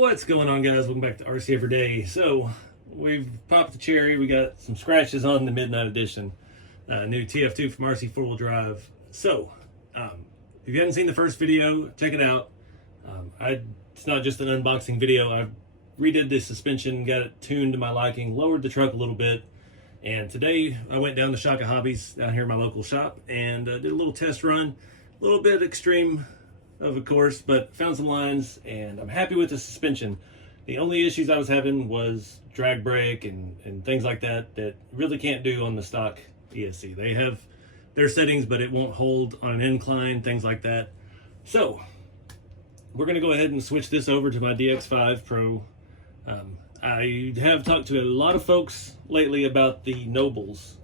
What's going on, guys? Welcome back to RC Every Day. So we've popped the cherry. We got some scratches on the Midnight Edition, new TF2 from RC4 drive. So if you haven't seen the first video, check it out. It's not just an unboxing video. I redid the suspension, got it tuned to my liking, lowered the truck a little bit, and today I went down to Shaka Hobbies down here in my local shop and did a little test run. A little bit extreme of course, but found some lines and I'm happy with the suspension. The only issues I was having was drag brake and things like that really can't do on the stock ESC. They have their settings, but it won't hold on an incline, things like that. So we're going to go ahead and switch this over to my DX5 Pro. I have talked to a lot of folks lately about the Nobles.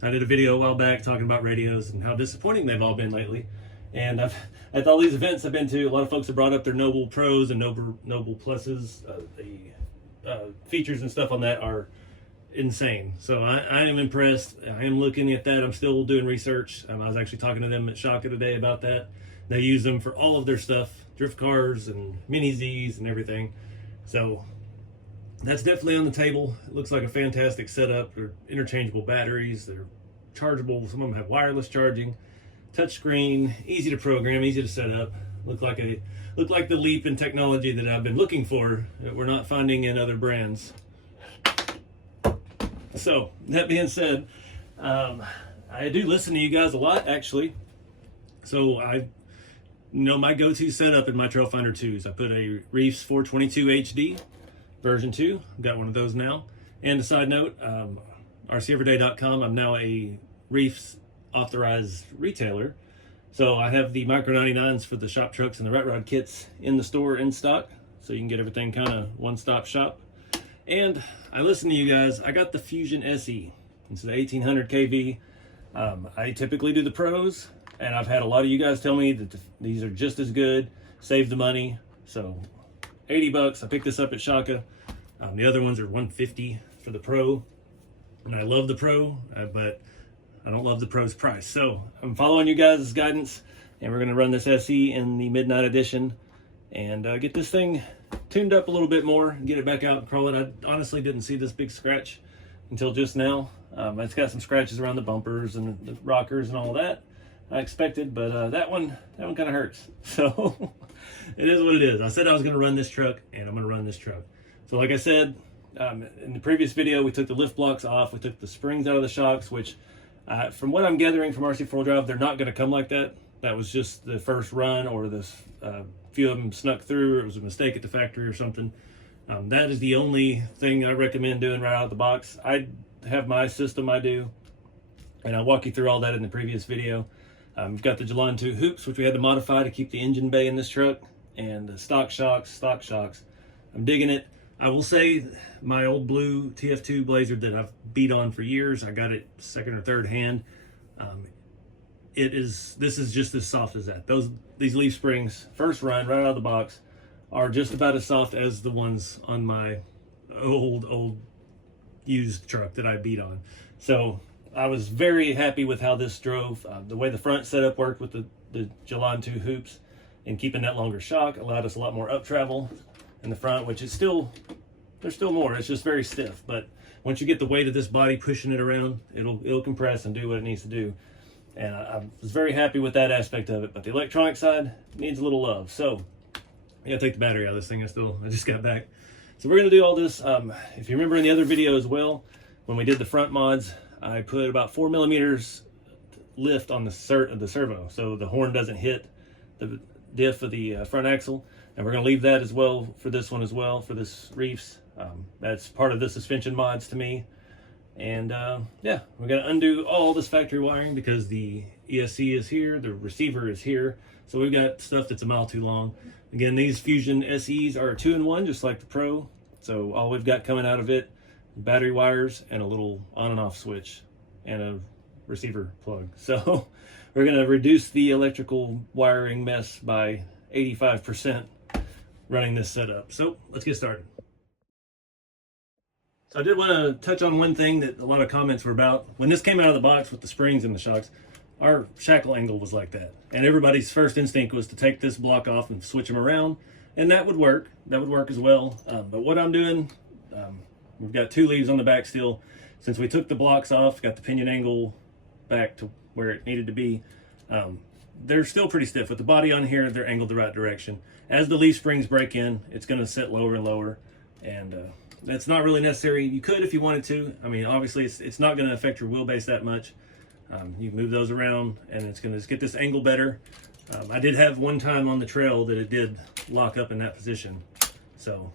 I did a video a while back talking about radios and how disappointing they've all been lately. And at all these events I've been to, a lot of folks have brought up their Noble Pros and Noble Pluses. The features and stuff on that are insane. So I am impressed. I am looking at that. I'm still doing research. I was actually talking to them at Shaka today about that. They use them for all of their stuff, drift cars and mini Zs and everything. So that's definitely on the table. It looks like a fantastic setup. They're interchangeable batteries. They're chargeable. Some of them have wireless charging. Touchscreen, easy to program, easy to set up. Look like the leap in technology that I've been looking for that we're not finding in other brands. So that being said, I do listen to you guys a lot actually. So my go-to setup in my Trail Finder 2s. I put a Reefs 422 HD version 2. I've got one of those now. And a side note, RCeveryday.com. I'm now a Reefs authorized retailer, so I have the micro 99s for the shop trucks and the rat rod kits in the store in stock, so you can get everything kind of one-stop shop. And I listen to you guys. I got the Fusion SE. It's the 1800 kV. I typically do the pros, and I've had a lot of you guys tell me that these are just as good, save the money. So 80 bucks. I picked this up at Shaka. The other ones are 150 for the pro, and I love the pro, but I don't love the Pro's price. So I'm following you guys' guidance, and we're going to run this SE in the Midnight Edition and get this thing tuned up a little bit more and get it back out and crawl it. I honestly didn't see this big scratch until just now. It's got some scratches around the bumpers and the rockers and all that I expected, but that one kind of hurts. So it is what it is. I said I was going to run this truck, and I'm going to run this truck. So like I said, in the previous video, we took the lift blocks off. We took the springs out of the shocks, which from what I'm gathering from RC4 Drive, they're not going to come like that. That was just the first run, or this few of them snuck through, or it was a mistake at the factory or something. That is the only thing I recommend doing right out of the box. I have my system I do, and I'll walk you through all that in the previous video. We've got the Jalan 2 hoops, which we had to modify to keep the engine bay in this truck, and the stock shocks. I'm digging it. I will say my old blue TF2 Blazer that I've beat on for years, I got it second or third hand. This is just as soft as that. These leaf springs, first run, right out of the box, are just about as soft as the ones on my old used truck that I beat on. So I was very happy with how this drove. The way the front setup worked with the Jalan 2 hoops and keeping that longer shock allowed us a lot more up travel in the front, which is there's still more. It's just very stiff, but once you get the weight of this body pushing it around, it'll compress and do what it needs to do. And I was very happy with that aspect of it, but the electronic side needs a little love. So I gotta take the battery out of this thing. I just got back. So we're gonna do all this. If you remember in the other video as well, when we did the front mods, I put about 4 millimeters lift on the servo, so the horn doesn't hit the diff of the front axle. And we're going to leave that as well for this one as well, for this Reefs. That's part of the suspension mods to me. And yeah, we're going to undo all this factory wiring because the ESC is here, the receiver is here. So we've got stuff that's a mile too long. Again, these Fusion SEs are 2-in-1, just like the Pro. So all we've got coming out of it, battery wires and a little on and off switch and a receiver plug. So we're going to reduce the electrical wiring mess by 85% running this setup. So let's get started. So I did want to touch on one thing that a lot of comments were about. When this came out of the box with the springs and the shocks, our shackle angle was like that. And everybody's first instinct was to take this block off and switch them around. and that would work. That would work as well. But what I'm doing, we've got 2 leaves on the back still. Since we took the blocks off, got the pinion angle back to where it needed to be. They're still pretty stiff. With the body on here, they're angled the right direction. As the leaf springs break in, it's going to sit lower and lower, and that's not really necessary. You could if you wanted to. I mean, obviously, it's not going to affect your wheelbase that much. You can move those around, and it's going to just get this angle better. I did have one time on the trail that it did lock up in that position, so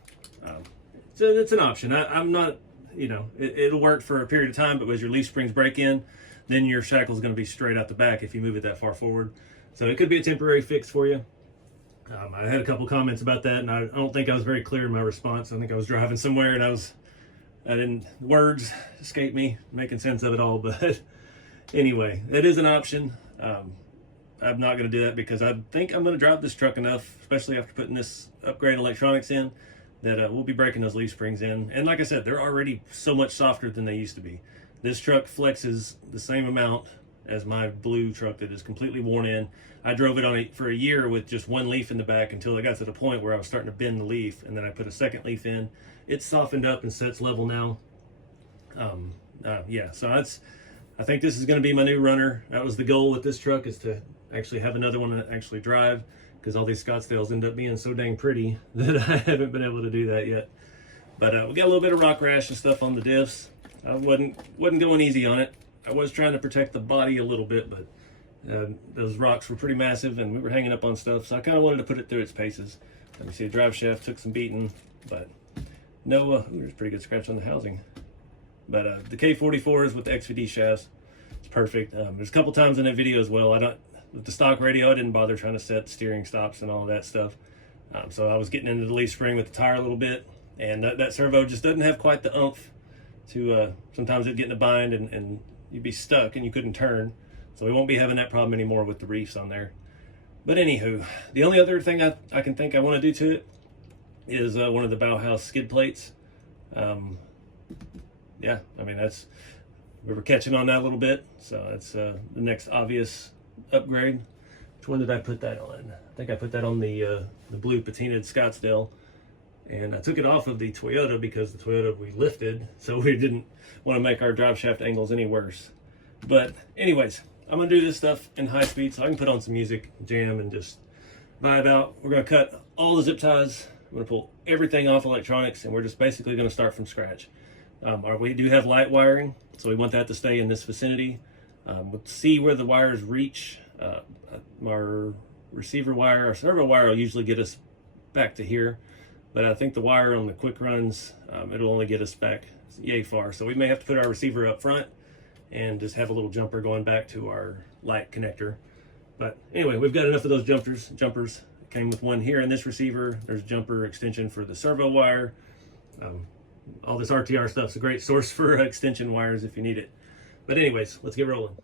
it's an option. I'm not, you know, it'll work for a period of time, but as your leaf springs break in, then your shackle is going to be straight out the back if you move it that far forward. So it could be a temporary fix for you. I had a couple comments about that, and I don't think I was very clear in my response. I think I was driving somewhere, and words escaped me making sense of it all. But anyway, it is an option. I'm not going to do that because I think I'm going to drive this truck enough, especially after putting this upgrade electronics in, that we'll be breaking those leaf springs in. And like I said, they're already so much softer than they used to be. This truck flexes the same amount as my blue truck that is completely worn in. I drove it for a year with just 1 leaf in the back until I got to the point where I was starting to bend the leaf, and then I put a 2nd leaf in. It's softened up and sets level now. Yeah, so I think this is going to be my new runner. That was the goal with this truck, is to actually have another one that actually drive, because all these Scottsdales end up being so dang pretty that I haven't been able to do that yet. But we got a little bit of rock rash and stuff on the diffs. I wasn't going easy on it. I was trying to protect the body a little bit, but those rocks were pretty massive and we were hanging up on stuff, so I kind of wanted to put it through its paces. Let me see, the drive shaft took some beating, but no, there's a pretty good scratch on the housing. But the K44s with the XVD shafts, it's perfect. There's a couple times in that video as well, with the stock radio, I didn't bother trying to set steering stops and all of that stuff. So I was getting into the leaf spring with the tire a little bit, and that servo just doesn't have quite the oomph to, sometimes it'd get in a bind and you'd be stuck and you couldn't turn. So we won't be having that problem anymore with the reefs on there. But anywho, the only other thing I can think I want to do to it is one of the Bauhaus skid plates. Yeah, I mean, we were catching on that a little bit, so that's the next obvious upgrade. Which one did I put that on? I think I put that on the blue patinaed Scottsdale, and I took it off of the Toyota because the Toyota we lifted, so we didn't want to make our drive shaft angles any worse. But anyways, I'm gonna do this stuff in high speed so I can put on some music, jam, and just vibe out. We're gonna cut all the zip ties. I'm gonna pull everything off electronics, and we're just basically gonna start from scratch. We do have light wiring, so we want that to stay in this vicinity. We'll see where the wires reach. Our receiver wire, our servo wire will usually get us back to here, but I think the wire on the quick runs, it'll only get us back yay far. So we may have to put our receiver up front and just have a little jumper going back to our light connector. But anyway, we've got enough of those jumpers. It came with one here in this receiver. There's a jumper extension for the servo wire. All this RTR stuff's a great source for extension wires if you need it. But anyways, let's get rolling.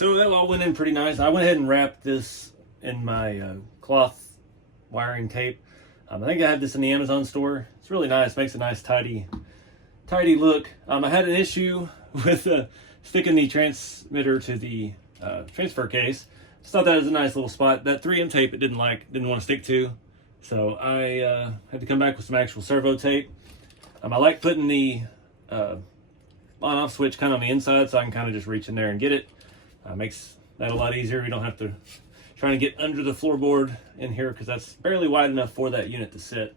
So that all went in pretty nice. I went ahead and wrapped this in my cloth wiring tape. I think I had this in the Amazon store. It's really nice, makes a nice tidy look. I had an issue with sticking the transmitter to the transfer case. Just thought that was a nice little spot. That 3M tape it didn't want to stick to, so I had to come back with some actual servo tape. I like putting the on-off switch kind of on the inside, so I can kind of just reach in there and get it. Makes that a lot easier. You don't have to try to get under the floorboard in here because that's barely wide enough for that unit to sit.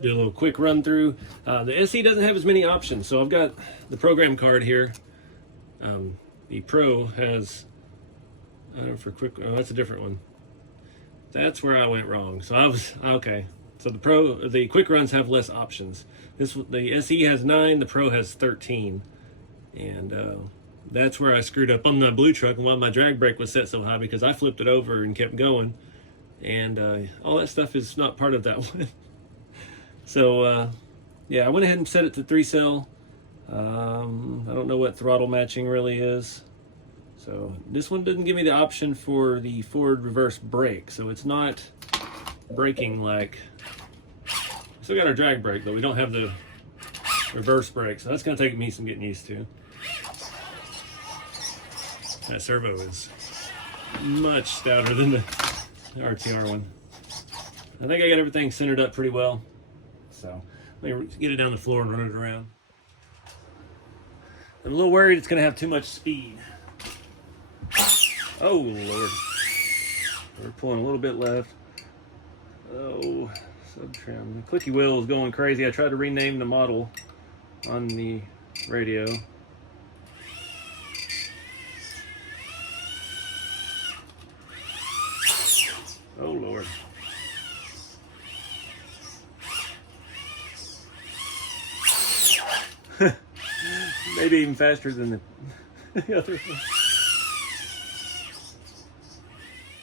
Do a little quick run through. The SE doesn't have as many options, so I've got the program card here. The Pro has for quick. Oh, that's a different one. That's where I went wrong. So I was okay. So the quick runs have less options. The SE has 9, the Pro has 13, and that's where I screwed up on the blue truck and why my drag brake was set so high, because I flipped it over and kept going, and all that stuff is not part of that one. So yeah, I went ahead and set it to 3-cell. I don't know what throttle matching really is. So this one didn't give me the option for the forward reverse brake, so it's not braking like. Still got our drag brake, but we don't have the reverse brake, so that's going to take me some getting used to. That servo is much stouter than the RTR one. I think I got everything centered up pretty well, so let me get it down the floor and run it around. I'm a little worried it's going to have too much speed. Oh Lord, we're pulling a little bit left. Oh, sub trim. The clicky wheel is going crazy. I tried to rename the model on the radio. Oh Lord. Maybe even faster than the other one.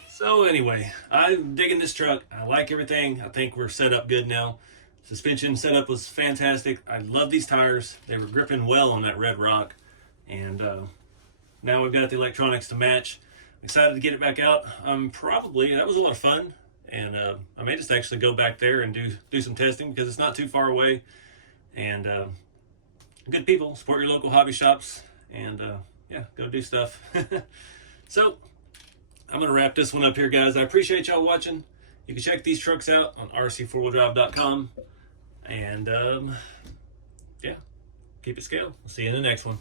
So anyway, I'm digging this truck. I like everything. I think we're set up good now. Suspension setup was fantastic. I love these tires. They were gripping well on that red rock. And now we've got the electronics to match. I'm excited to get it back out. That was a lot of fun. And I may just actually go back there and do some testing because it's not too far away. And good people, support your local hobby shops. And yeah, go do stuff. So I'm going to wrap this one up here, guys. I appreciate y'all watching. You can check these trucks out on RC4wd.com. And, yeah, keep it scale. We'll see you in the next one.